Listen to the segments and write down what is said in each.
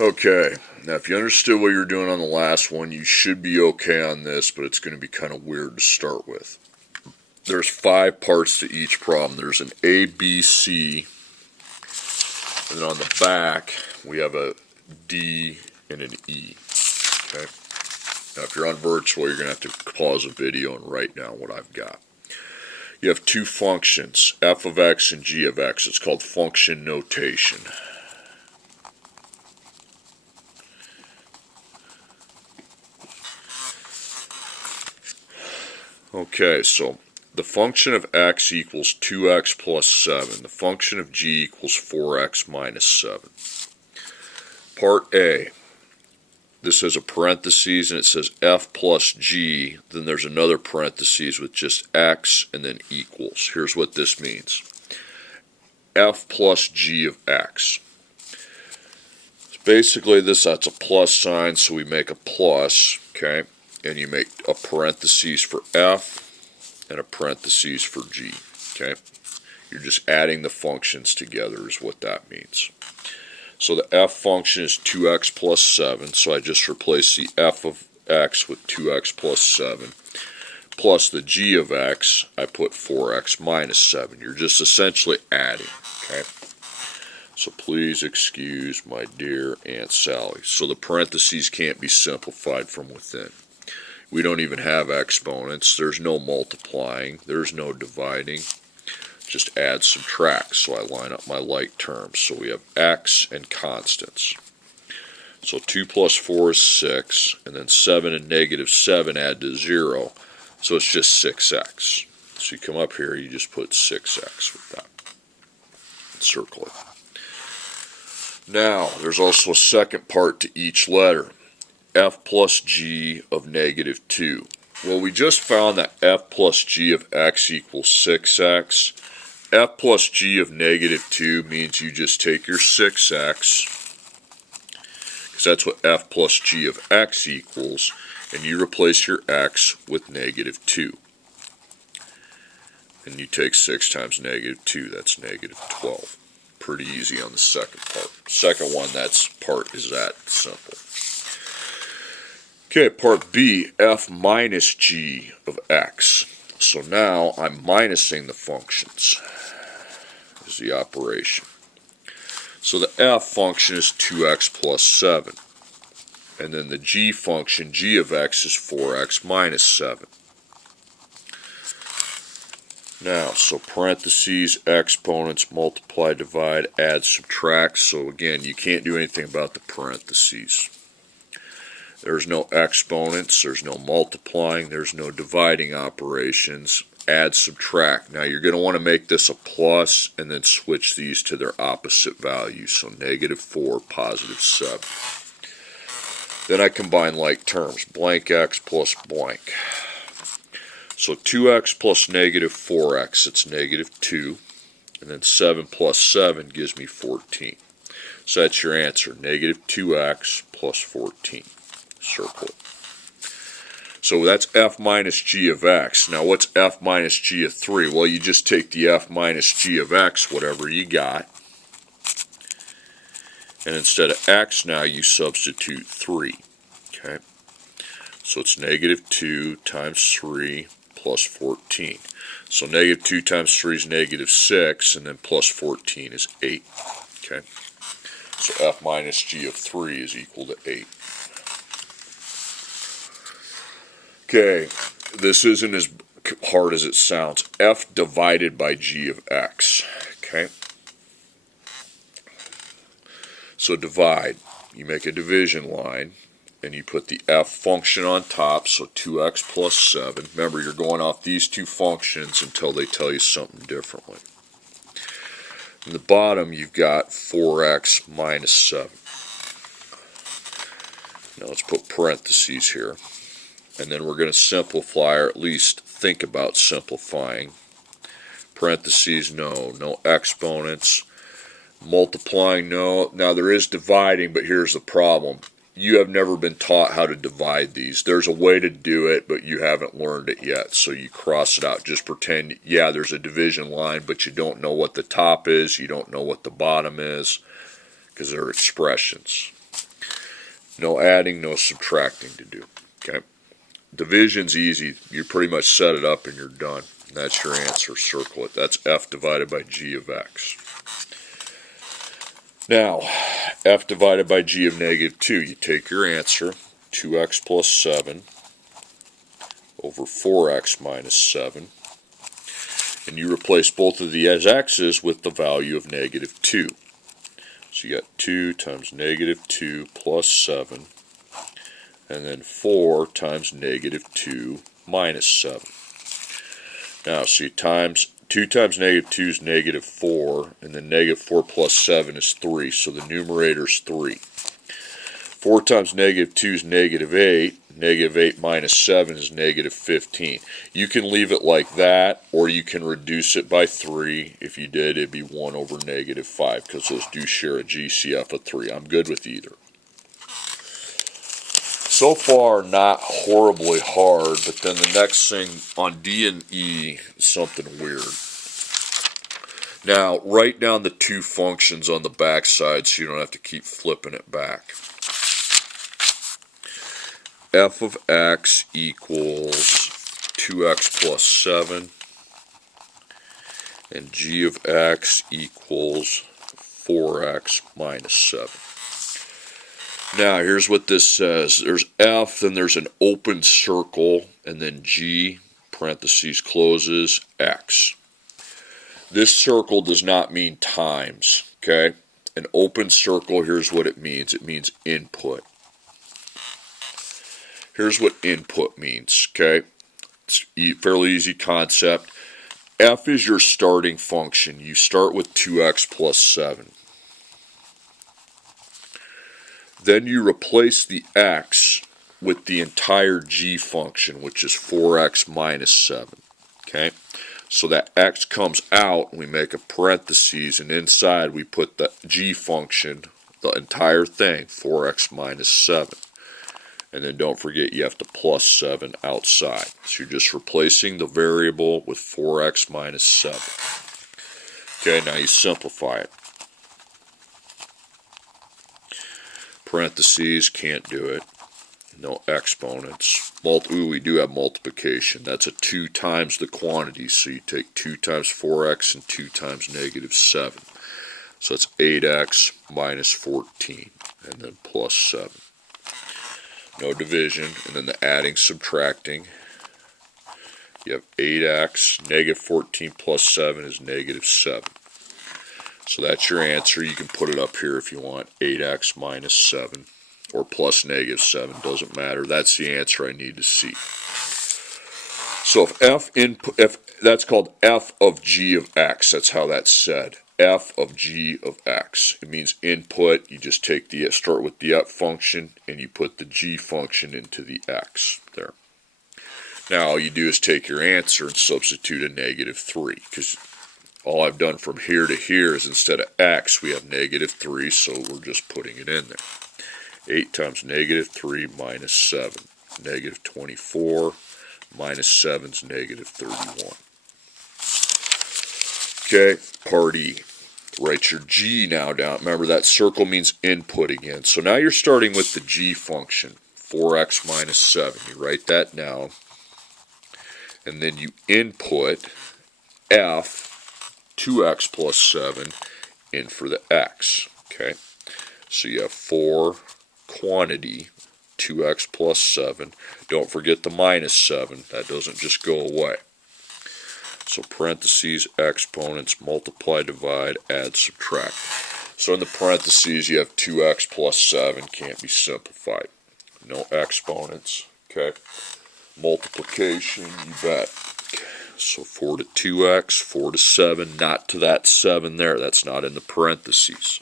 Okay, now if you understood what you're doing on the last one, you should be okay on this, but it's going to be kind of weird to start with. There's 5 parts to each problem. There's an A, B, C, and then on the back we have a D and an E. Okay. Now if you're on virtual, you're going to have to pause the video and write down what I've got. You have 2 functions, f of x and g of x. It's called function notation. Okay, so the function of x equals 2x plus 7. The function of g equals 4x minus 7. Part A. This has a parentheses and it says f plus g. Then there's another parentheses with just x and then equals. Here's what this means. F plus g of x. So basically that's a plus sign, so we make a plus, okay? And you make a parentheses for f and a parentheses for g, okay? You're just adding the functions together is what that means. So the f function is 2x plus 7, so I just replace the f of x with 2x plus 7, plus the g of x, I put 4x minus 7. You're just essentially adding, okay? So please excuse my dear Aunt Sally. So the parentheses can't be simplified from within. We don't even have exponents. There's no multiplying. There's no dividing. Just add, subtract. So I line up my like terms. So we have x and constants. So 2 plus 4 is 6. And then 7 and negative 7 add to 0. So it's just 6x. So you come up here, you just put 6x with that. Circle it. Now, there's also a second part to each letter. F plus g of negative 2. Well, we just found that f plus g of x equals 6x. F plus g of negative 2 means you just take your 6x, because that's what f plus g of x equals, and you replace your x with negative 2. And you take 6 times negative 2, that's negative 12. Pretty easy on the second part. Second one, part is that simple. Okay, part B, f minus g of x. So now I'm minusing the functions, is the operation. So the f function is 2x plus 7. And then the g function, g of x, is 4x minus 7. Now, so parentheses, exponents, multiply, divide, add, subtract. So again, you can't do anything about the parentheses. There's no exponents, there's no multiplying, there's no dividing operations. Add, subtract. Now you're going to want to make this a plus and then switch these to their opposite values. So negative 4, positive 7. Then I combine like terms. Blank x plus blank. So 2x plus negative 4x, it's negative 2. And then 7 plus 7 gives me 14. So that's your answer. Negative 2x plus 14. Circle it. So that's f minus g of x. Now what's f minus g of 3? Well, you just take the f minus g of x, whatever you got. And instead of x now you substitute 3. Okay? So it's negative 2 times 3 plus 14. So negative 2 times 3 is negative 6, and then plus 14 is 8. Okay? So f minus g of 3 is equal to 8. Okay, this isn't as hard as it sounds. F divided by g of x. Okay? So divide. You make a division line, and you put the f function on top, so 2x plus 7. Remember, you're going off these two functions until they tell you something differently. In the bottom, you've got 4x minus 7. Now let's put parentheses here. And then we're going to simplify, or at least think about simplifying. Parentheses, no exponents. Multiplying, no. Now there is dividing, but here's the problem. You have never been taught how to divide these. There's a way to do it, but you haven't learned it yet. So you cross it out. Just pretend, yeah, there's a division line, but you don't know what the top is. You don't know what the bottom is, because they're expressions. No adding, no subtracting to do. Okay. Division's easy. You pretty much set it up and you're done. That's your answer. Circle it. That's f divided by g of x. Now, f divided by g of negative 2. You take your answer, 2x plus 7 over 4x minus 7. And you replace both of the x's with the value of negative 2. So you got 2 times negative 2 plus 7. And then 4 times negative 2 minus 7. Now, see, 2 times negative 2 is negative 4, and then negative 4 plus 7 is 3, so the numerator is 3. 4 times negative 2 is negative 8, negative 8 minus 7 is negative 15. You can leave it like that, or you can reduce it by 3. If you did, it'd be 1 over negative 5, because those do share a GCF of 3. I'm good with either. So far, not horribly hard, but then the next thing on D and E is something weird. Now, write down the two functions on the back side so you don't have to keep flipping it back. F of x equals 2x plus 7, and g of x equals 4x minus 7. Now, here's what this says. There's f, then there's an open circle, and then g, parentheses closes, x. This circle does not mean times, okay? An open circle, here's what it means. It means input. Here's what input means, okay? It's a fairly easy concept. F is your starting function. You start with 2x plus 7. Then you replace the x with the entire g function, which is 4x minus 7. Okay? So that x comes out, and we make a parentheses, and inside we put the g function, the entire thing, 4x minus 7. And then don't forget you have to plus 7 outside. So you're just replacing the variable with 4x minus 7. Okay, now you simplify it. Parentheses, can't do it. No exponents. We do have multiplication. That's a 2 times the quantity. So you take 2 times 4x and 2 times negative 7. So it's 8x minus 14. And then plus 7. No division. And then the adding, subtracting. You have 8x. Negative 14 plus 7 is negative 7. So that's your answer. You can put it up here if you want. 8x minus 7 or plus negative 7. Doesn't matter. That's the answer I need to see. So if that's called f of g of x. That's how that's said. F of g of x. It means input. You just take start with the f function and you put the g function into the x there. Now all you do is take your answer and substitute a negative 3 because all I've done from here to here is instead of x, we have negative 3, so we're just putting it in there. 8 times negative 3 minus 7. Negative 24 minus 7 is negative 31. Okay, part E. Write your g now down. Remember, that circle means input again. So now you're starting with the g function, 4x minus 7. You write that down. And then you input f 2x plus 7 in for the x, okay? So you have 4 quantity, 2x plus 7. Don't forget the minus 7. That doesn't just go away. So parentheses, exponents, multiply, divide, add, subtract. So in the parentheses you have 2x plus 7. Can't be simplified. No exponents, okay? Multiplication, you bet. So 4 to 2x, 4 to 7, not to that 7 there. That's not in the parentheses.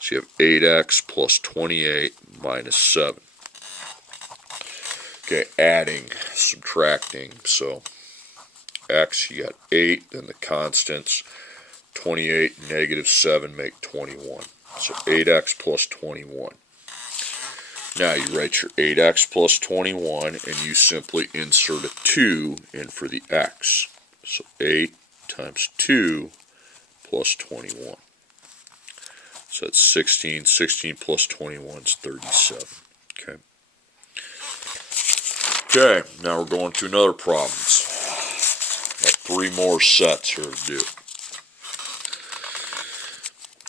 So you have 8x plus 28 minus 7. Okay, adding, subtracting. So x, you got 8, then the constants. 28 and negative 7 make 21. So 8x plus 21. Now you write your 8x plus 21 and you simply insert a 2 in for the x. So 8 times 2 plus 21. So that's 16. 16 plus 21 is 37. Okay. Okay, now we're going to another problems. Got 3 more sets here to do.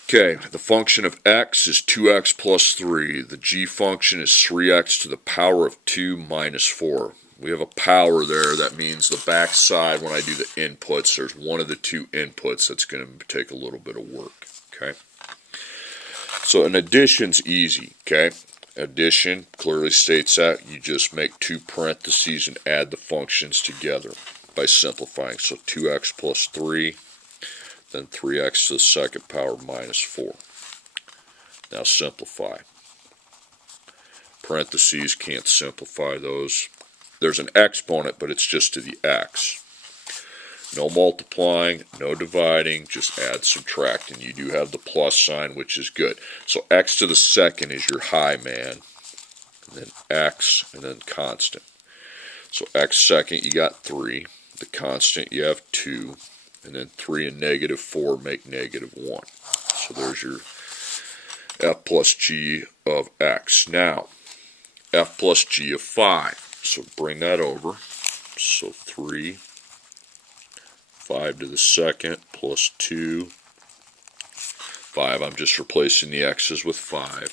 Okay, the function of x is 2x plus 3. The g function is 3x to the power of 2 minus 4. We have a power there. That means the back side, when I do the inputs, there's one of the 2 inputs that's going to take a little bit of work. Okay. So an addition's easy. Okay. Addition clearly states that you just make 2 parentheses and add the functions together by simplifying. So 2x plus 3. Then 3x to the second power minus 4. Now simplify. Parentheses, can't simplify those. There's an exponent, but it's just to the x. No multiplying, no dividing, just add, subtract, and you do have the plus sign, which is good. So x to the second is your high man, and then x, and then constant. So x second, you got 3. The constant, you have 2. And then 3 and negative 4 make negative 1. So there's your f plus g of x. Now, f plus g of 5. So bring that over. So 3, 5 to the second, plus 2, 5. I'm just replacing the x's with 5,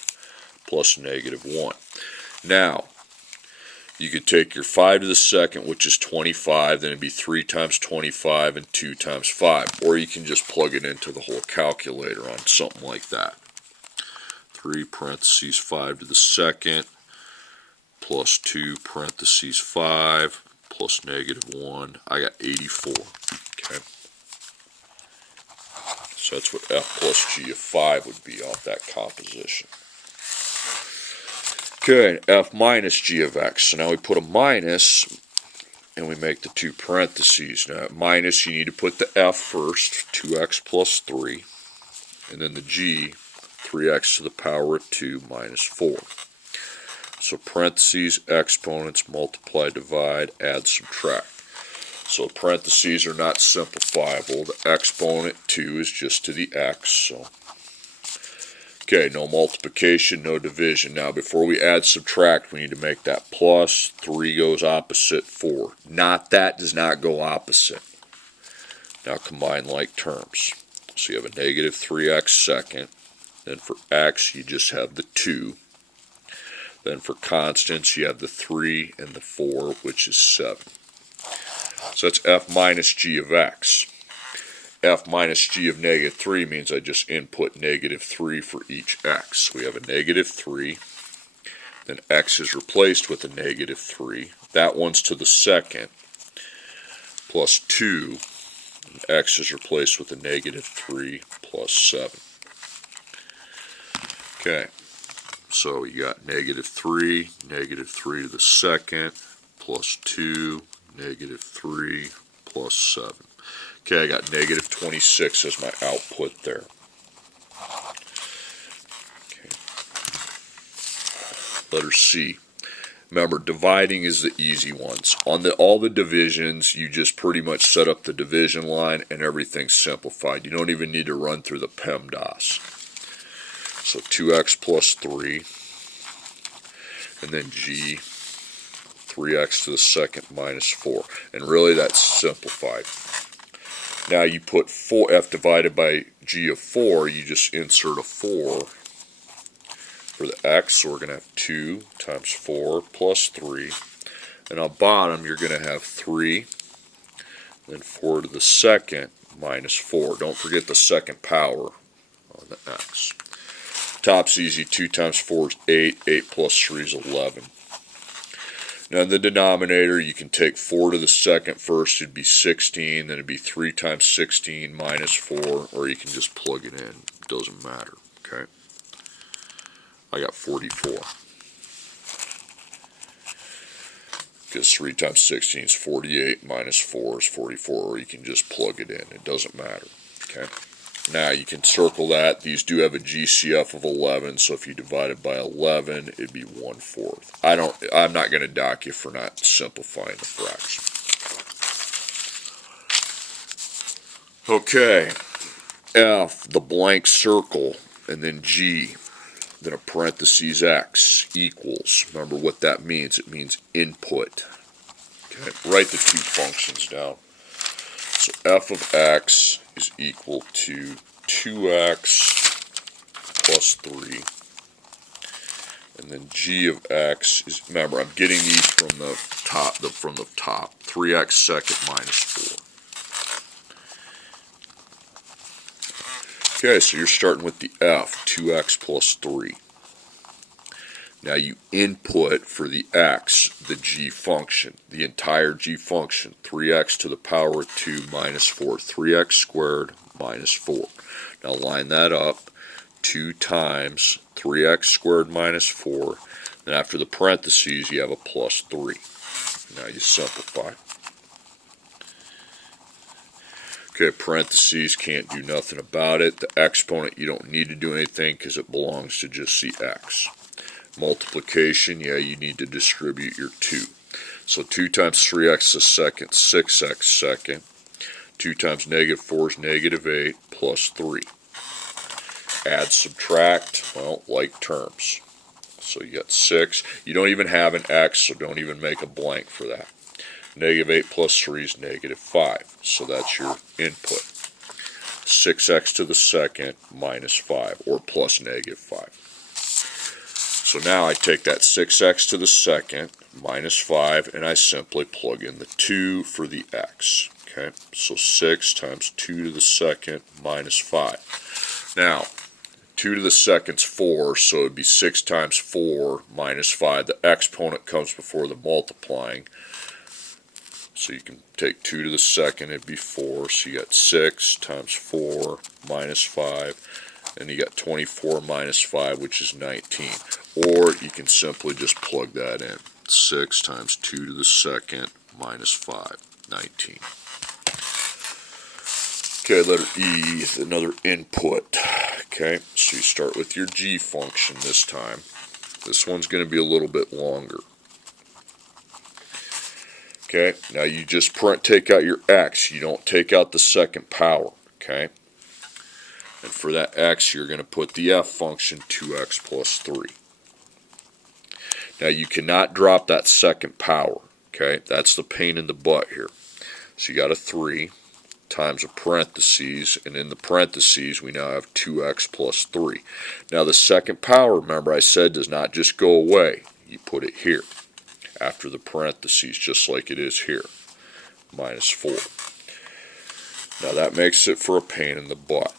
plus negative 1. Now, you could take your 5 to the second, which is 25, then it'd be 3 times 25 and 2 times 5. Or you can just plug it into the whole calculator on something like that. 3 parentheses 5 to the second, plus 2 parentheses 5, plus negative 1. I got 84. Okay. So that's what f plus g of 5 would be off that composition. Okay, f minus g of x. So now we put a minus, and we make the 2 parentheses. Now, minus, you need to put the f first, 2x plus 3, and then the g, 3x to the power of 2 minus 4. So parentheses, exponents, multiply, divide, add, subtract. So parentheses are not simplifiable. The exponent, 2, is just to the x, so okay, no multiplication, no division. Now, before we add subtract, we need to make that plus. 3 goes opposite 4. Not that does not go opposite. Now, combine like terms. So you have a negative 3x second. Then for x, you just have the 2. Then for constants, you have the 3 and the 4, which is 7. So that's f minus g of x. F minus g of negative 3 means I just input negative 3 for each x. We have a negative 3, then x is replaced with a negative 3. That one's to the second, plus 2, and x is replaced with a negative 3 plus 7. Okay, so you got negative 3 to the second, plus 2, negative 3 plus 7. Okay, I got negative 26 as my output there. Okay. Letter C. Remember, dividing is the easy ones. On all the divisions, you just pretty much set up the division line and everything's simplified. You don't even need to run through the PEMDAS. So 2x plus 3, and then g, 3x to the second minus 4. And really that's simplified. Now you put 4f divided by g of 4, you just insert a 4 for the x, so we're going to have 2 times 4 plus 3. And on bottom you're going to have 3, then 4 to the second minus 4. Don't forget the second power on the x. Top's easy, 2 times 4 is 8, 8 plus 3 is 11. Now in the denominator, you can take 4 to the second first, it'd be 16, then it'd be 3 times 16 minus 4, or you can just plug it in, it doesn't matter, okay? I got 44. Because 3 times 16 is 48, minus 4 is 44, or you can just plug it in, it doesn't matter, okay? Now you can circle that. These do have a GCF of 11, so if you divide it by 11, it'd be 1/4. I'm not going to dock you for not simplifying the fraction. Okay, F, the blank circle, and then G. then a parentheses x equals, remember what that means, it means input. Okay, write the two functions down. So f of x is equal to 2x plus 3, and then g of x is, remember I'm getting these from the top, 3x second minus 4. Okay, so you're starting with the f, 2x plus 3. Now you input for the x, the g function, the entire g function, 3x to the power of 2 minus 4, 3x squared minus 4. Now line that up, 2 times 3x squared minus 4, then after the parentheses you have a plus 3. Now you simplify. Okay, parentheses, can't do nothing about it. The exponent, you don't need to do anything because it belongs to just the x. Multiplication, yeah, you need to distribute your 2. So 2 times 3x a second, 6x second. 2 times negative 4 is negative 8 plus 3. Add, subtract, well, like terms. So you got 6. You don't even have an x, so don't even make a blank for that. Negative 8 plus 3 is negative 5. So that's your input. 6x to the second minus 5, or plus negative 5. So now I take that 6x to the second minus 5, and I simply plug in the 2 for the x. Okay, so 6 times 2 to the second minus 5. Now, 2 to the second's 4, so it would be 6 times 4 minus 5. The exponent comes before the multiplying. So you can take 2 to the second, it'd be 4. So you got 6 times 4 minus 5. And you got 24 minus 5, which is 19. Or you can simply just plug that in. 6 times 2 to the second minus 5, 19. Okay, letter E, another input. Okay, so you start with your g function this time. This one's going to be a little bit longer. Okay, now you just take out your x. You don't take out the second power. Okay, and for that x, you're going to put the f function 2x plus 3. Now you cannot drop that second power. Okay, that's the pain in the butt here. So you got a 3 times a parentheses, and in the parentheses we now have 2x plus 3. Now the second power, remember I said, does not just go away. You put it here after the parentheses, just like it is here, minus 4. Now that makes it for a pain in the butt.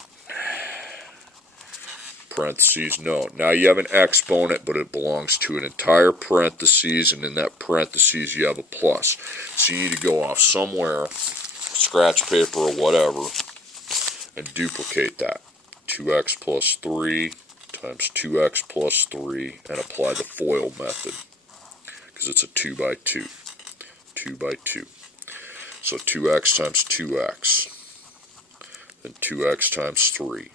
Parentheses, no. Now you have an exponent, but it belongs to an entire parentheses, and in that parentheses you have a plus. So you need to go off somewhere, scratch paper or whatever, and duplicate that. 2x plus 3 times 2x plus 3, and apply the FOIL method, because it's a 2 by 2. 2 by 2. So 2x times 2x, then 2x times 3,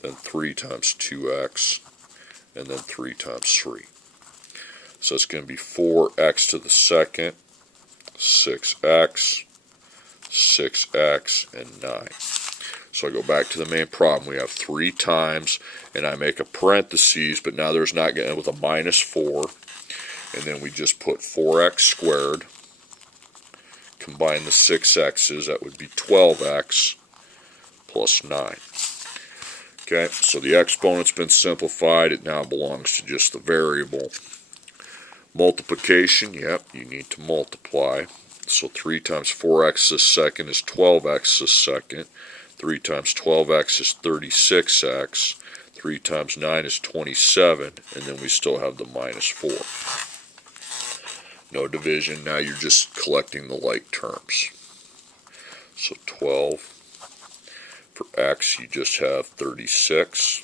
then 3 times 2x, and then 3 times 3. So it's going to be 4x to the second, 6x, 6x, and 9. So I go back to the main problem. We have 3 times, and I make a parentheses, but now there's not getting with a minus 4. And then we just put 4x squared, combine the 6x's, that would be 12x plus 9. Okay, so the exponent's been simplified. It now belongs to just the variable. Multiplication, yep, you need to multiply. So 3 times 4x a second is 12x a second. 3 times 12x is 36x. 3 times 9 is 27, and then we still have the minus 4. No division, now you're just collecting the like terms. So 12, for x you just have 36,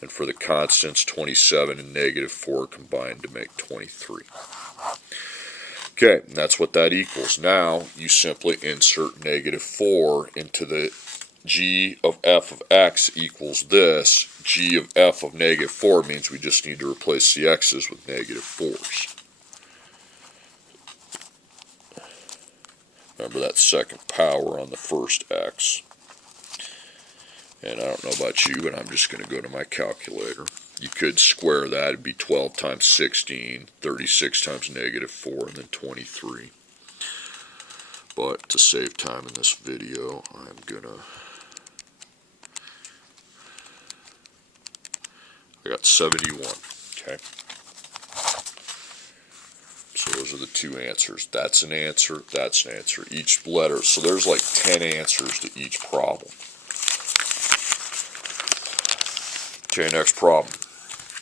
and for the constants 27 and negative 4 combined to make 23. Okay, and that's what that equals. Now you simply insert negative 4 into the g of f of x equals this. G of f of negative 4 means we just need to replace the x's with negative 4's. Remember that second power on the first x. And I don't know about you, but I'm just going to go to my calculator. You could square that. It'd be 12 times 16, 36 times negative 4, and then 23. But to save time in this video, I'm going to... I got 71, okay? So those are the two answers. That's an answer, that's an answer. Each letter, so there's like 10 answers to each problem. Okay, next problem.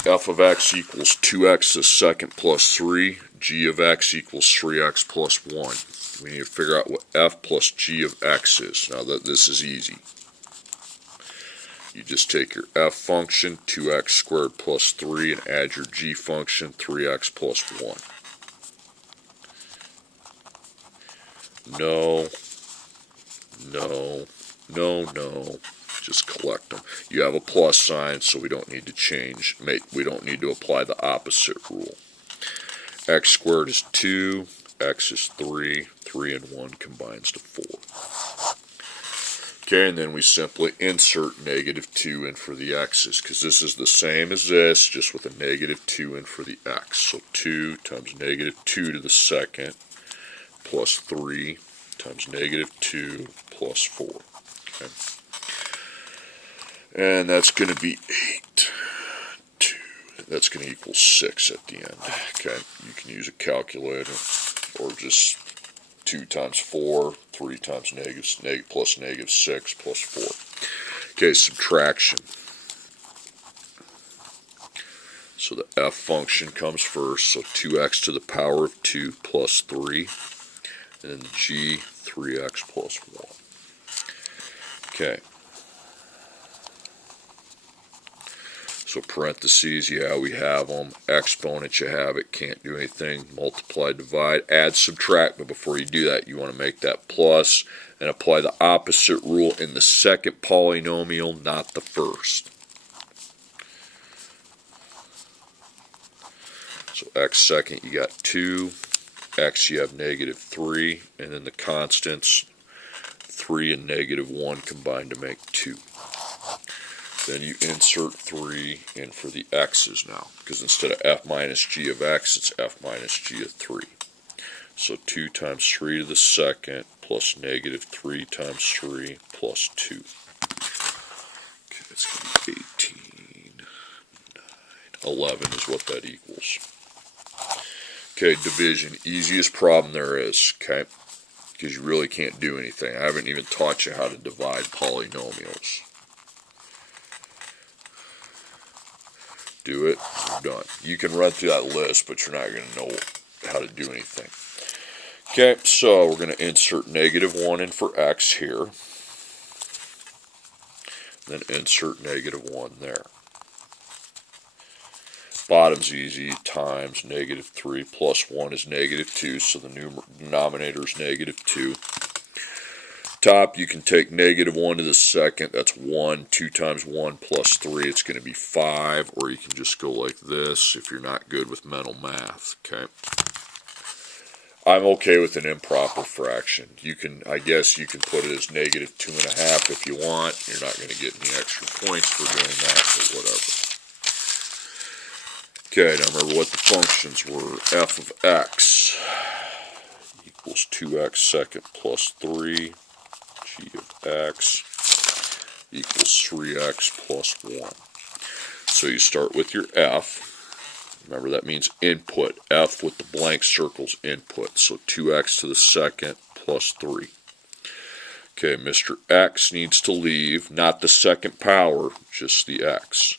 F of x equals 2x to the second plus 3. G of x equals 3x plus 1. We need to figure out what f plus g of x is. Now that this is easy. You just take your f function, 2x squared plus 3, and add your g function, 3x plus 1. No, no, no, no. Just collect them. You have a plus sign, so we don't need to change. We don't need to apply the opposite rule. X squared is 2, x is 3, 3 and 1 combines to 4. Okay, and then we simply insert negative 2 in for the x's, because this is the same as this, just with a negative 2 in for the x. So 2 times negative 2 to the second plus 3 times negative 2 plus 4. Okay. And that's going to be 8. 2. That's going to equal 6 at the end. Okay, you can use a calculator or just 2 times 4, 3 times plus negative 6 plus 4. Okay, subtraction. So the f function comes first, so 2x to the power of 2 plus 3, and then g, 3x plus 1. Okay. So parentheses, yeah, we have them. Exponent, you have it, can't do anything. Multiply, divide, add, subtract. But before you do that, you want to make that plus and apply the opposite rule in the second polynomial, not the first. So x second, you got 2. X, you have negative 3. And then the constants, 3 and negative 1 combined to make 2. Then you insert 3 in for the x's now, because instead of f minus g of x, it's f minus g of 3. So 2 times 3 to the second plus negative 3 times 3 plus 2. Okay, it's going to be 18, 9, 11 is what that equals. Okay, division, easiest problem there is, okay, because you really can't do anything. I haven't even taught you how to divide polynomials. Do it, you're done. You can run through that list, but you're not going to know how to do anything. Okay, so we're going to insert negative 1 in for x here. Then insert negative 1 there. Bottom's easy, times negative 3 plus 1 is negative 2, so the denominator is negative 2. Top, you can take negative 1 to the second, that's 1. 2 times 1 plus 3, it's going to be 5, or you can just go like this if you're not good with mental math, okay? I'm okay with an improper fraction. You can, I guess you can put it as negative 2.5 if you want. You're not going to get any extra points for doing that, or whatever. Okay, now remember what the functions were. F of x equals 2x second plus 3. G of x equals 3x plus 1. So you start with your f. Remember that means input. F with the blank circles input. So 2x to the second plus 3. Okay, Mr. X needs to leave, not the second power, just the x.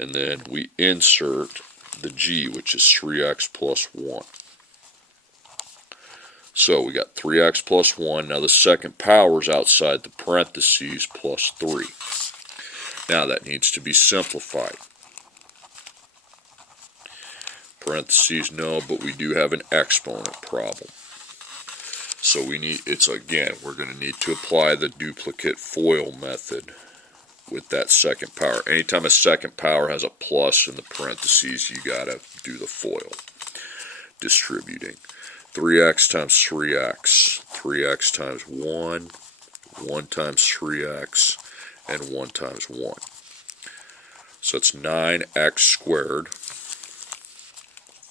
And then we insert the g, which is 3x plus 1. So we got 3x plus 1. Now the second power is outside the parentheses plus 3. Now that needs to be simplified. Parentheses no, but we do have an exponent problem. So we need, it's again, we're going to need to apply the duplicate FOIL method with that second power. Anytime a second power has a plus in the parentheses, you got to do the FOIL. Distributing. 3x times 3x, 3x times 1, 1 times 3x, and 1 times 1. So it's 9x squared,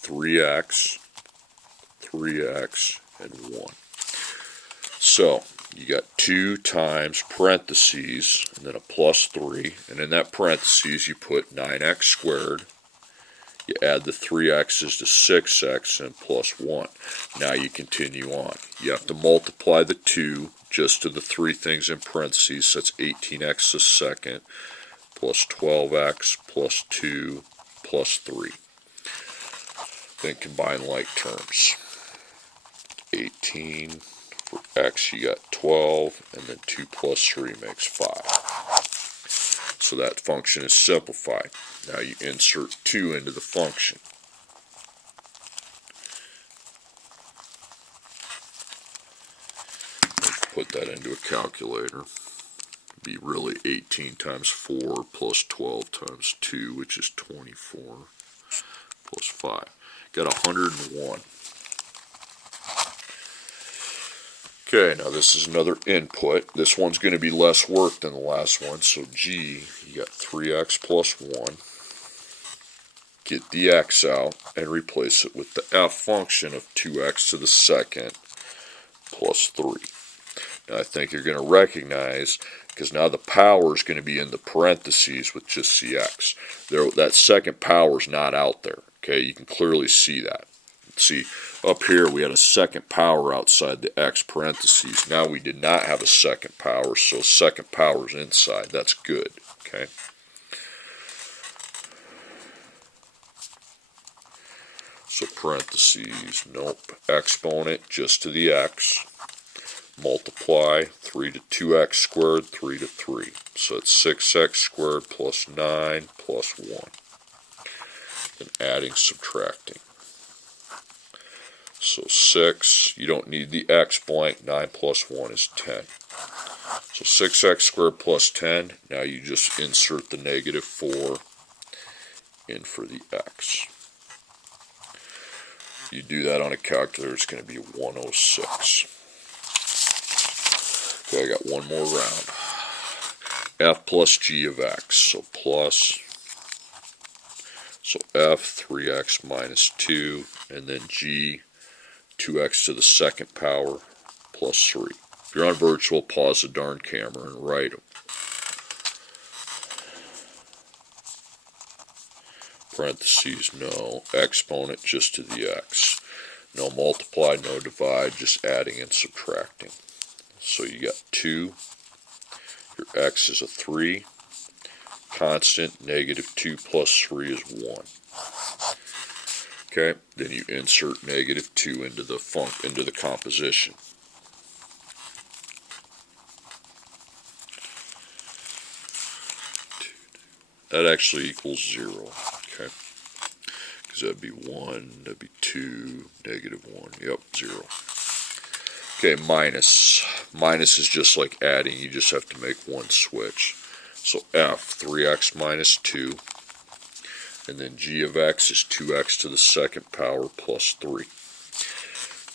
3x, 3x, and 1. So you got 2 times parentheses, and then a plus 3, and in that parentheses you put 9x squared. You add the 3x's to 6x and plus 1. Now you continue on. You have to multiply the 2 just to the 3 things in parentheses. So that's 18x to the second plus 12x plus 2 plus 3. Then combine like terms. 18 for x, you got 12, and then 2 plus 3 makes 5. So that function is simplified. Now you insert 2 into the function. Put that into a calculator. It'd be really 18 times 4 plus 12 times 2, which is 24, plus 5. Got 101. Okay, now this is another input. This one's going to be less work than the last one. So g, you got 3x plus 1. Get the x out and replace it with the f function of 2x to the second plus 3. Now I think you're going to recognize, because now the power is going to be in the parentheses with just the x. That second power is not out there. Okay, you can clearly see that. See, up here we had a second power outside the x parentheses. Now we did not have a second power, so second power is inside. That's good. Okay. So parentheses, nope, exponent just to the x, multiply 3 to 2x squared, 3 to 3. So it's 6x squared plus 9 plus 1. Then adding, subtracting. So 6, you don't need the x blank, 9 plus 1 is 10. So 6x squared plus 10, now you just insert the negative 4 in for the x. You do that on a calculator, it's going to be 106. Okay, I got one more round. F plus g of x, so plus, so f 3x minus 2, and then g 2x to the second power plus 3. If you're on virtual, pause the darn camera and write them. Parentheses, no. Exponent just to the x. No multiply, no divide, just adding and subtracting. So you got 2. Your x is a 3. Constant, negative 2 plus 3 is 1. Okay, then you insert negative 2 into the composition. That actually equals 0. Okay, because that'd be 1, that'd be 2, negative 1. Yep, 0. Okay, minus. Minus is just like adding. You just have to make one switch. So f 3x minus 2. And then g of x is 2x to the second power plus 3.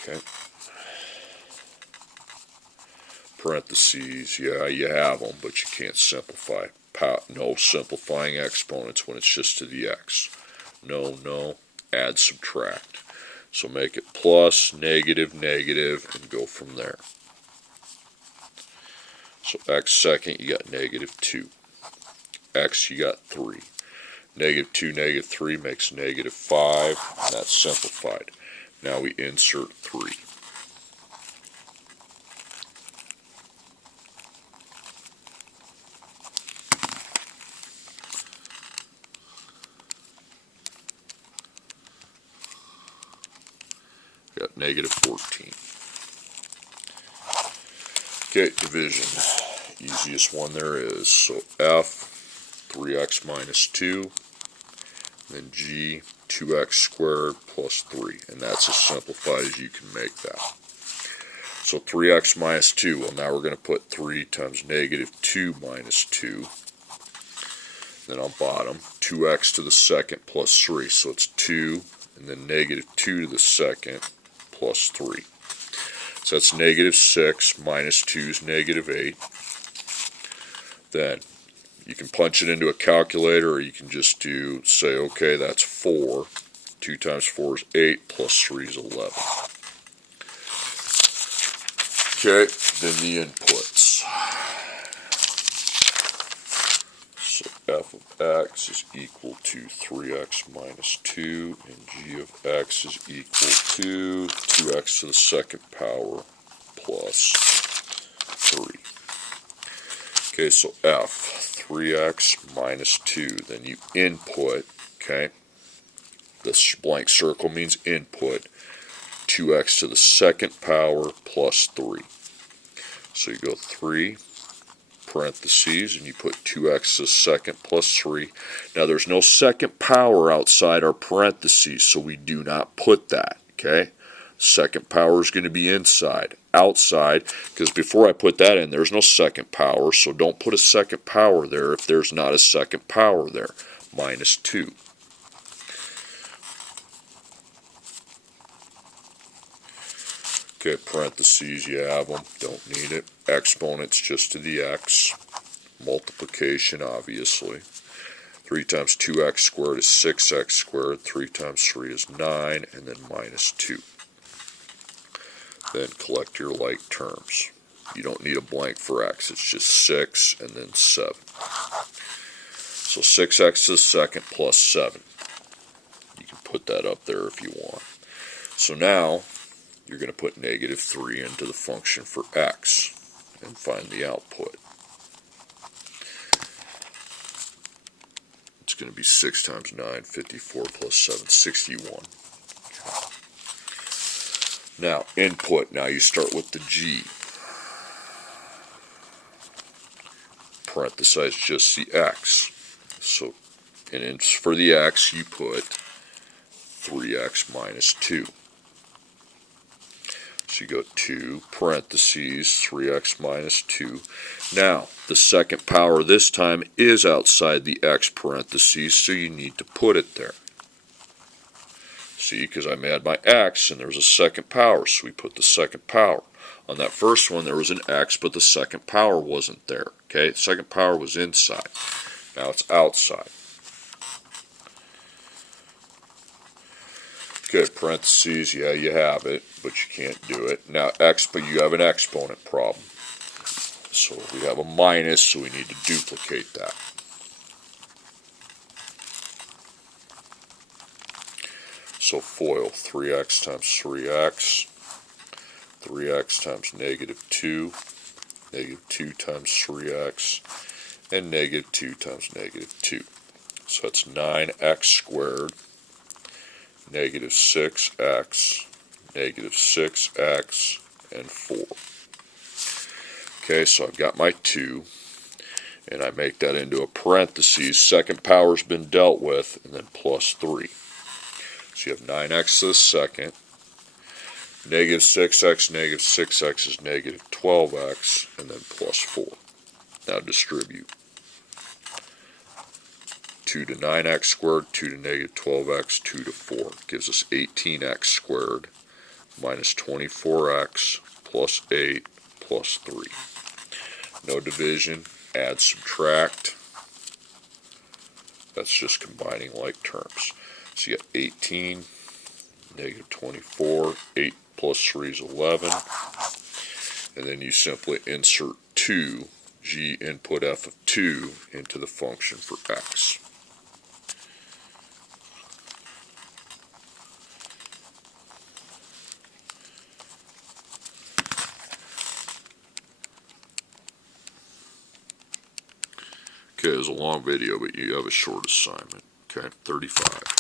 Okay. Parentheses, yeah, you have them, but you can't simplify. No simplifying exponents when it's just to the x. No, no, add, subtract. So make it plus, negative, negative, and go from there. So x second, you got negative 2. X, you got 3. Negative 2, negative 3 makes negative 5, and that's simplified. Now we insert 3. Got negative 14. Okay, division. Easiest one there is. So f, 3x minus 2. Then g, 2x squared plus 3. And that's as simplified as you can make that. So 3x minus 2. Well, now we're going to put 3 times negative 2 minus 2. Then on bottom, 2x to the second plus 3. So it's 2, and then negative 2 to the second plus 3. So that's negative 6 minus 2 is negative 8. Then You can punch it into a calculator, or you can just say, okay, that's 4. 2 times 4 is 8, plus 3 is 11. Okay, then the inputs. So f of x is equal to 3x minus 2, and g of x is equal to 2x to the second power plus 3. Okay, so f, 3x minus 2, then you input, okay, this blank circle means input, 2x to the second power plus 3. So you go 3, parentheses, and you put 2x to the second plus 3. Now there's no second power outside our parentheses, so we do not put that, okay? Second power is going to be inside. Outside, because before I put that in, there's no second power, so don't put a second power there if there's not a second power there. Minus 2. Okay, parentheses, you have them, don't need it. Exponents just to the x. Multiplication, obviously. 3 times 2x squared is 6x squared. 3 times 3 is 9, and then minus 2. Then collect your like terms. You don't need a blank for x, it's just 6 and then 7. So 6x to the second plus 7. You can put that up there if you want. So now, you're going to put negative 3 into the function for x and find the output. It's going to be 6 times 9, 54 plus 7, 61. Now, input. Now you start with the g. Parenthesize just the x. So, and for the x, you put 3x minus 2. So you go 2, parentheses, 3x minus 2. Now, the second power this time is outside the x parentheses, so you need to put it there. See, because I'm at my x, and there's a second power, so we put the second power. On that first one, there was an x, but the second power wasn't there. Okay, the second power was inside. Now it's outside. Okay, parentheses, yeah, you have it, but you can't do it. Now, but you have an exponent problem. So we have a minus, so we need to duplicate that. So FOIL, 3x times 3x, 3x times negative 2, negative 2 times 3x, and negative 2 times negative 2. So that's 9x squared, negative 6x, negative 6x, and 4. Okay, so I've got my 2, and I make that into a parentheses. Second power's been dealt with, and then plus 3. So you have 9x to the second, negative 6x is negative 12x, and then plus 4. Now distribute. 2 to 9x squared, 2 to negative 12x, 2 to 4. Gives us 18x squared minus 24x plus 8 plus 3. No division, add, subtract. That's just combining like terms. So you have 18, negative 24, 8 plus 3 is 11. And then you simply insert 2, g input f of 2, into the function for x. Okay, it was a long video, but you have a short assignment. Okay, 35.